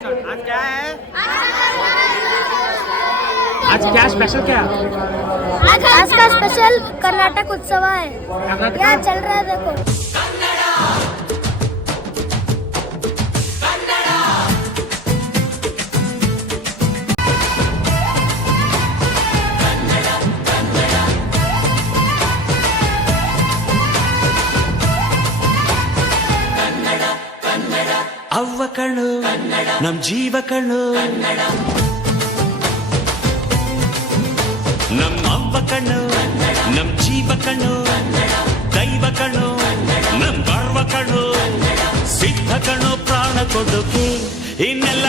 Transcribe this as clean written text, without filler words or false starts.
आज क्या है? आज क्या स्पेशल क्या? आज का स्पेशल कर्नाटक उत्सव है। यहाँ चल रहा है देखो। ಅವ್ವ ಕಣ್ಣು ನಮ್ ಜೀವ ಕಣ್ಣು ನಮ್ಮ ಅವ್ವ ಕಣ್ಣು ನಮ್ ಜೀವ ಕಣ್ಣು ದೈವ ಕಣ್ಣು ನಮ್ ಗರ್ವ ಕಣ್ಣು ಸಿದ್ಧ ಕಣ್ಣು ಪ್ರಾಣ ಕೊಡುಗೆ ಇನ್ನೆಲ್ಲ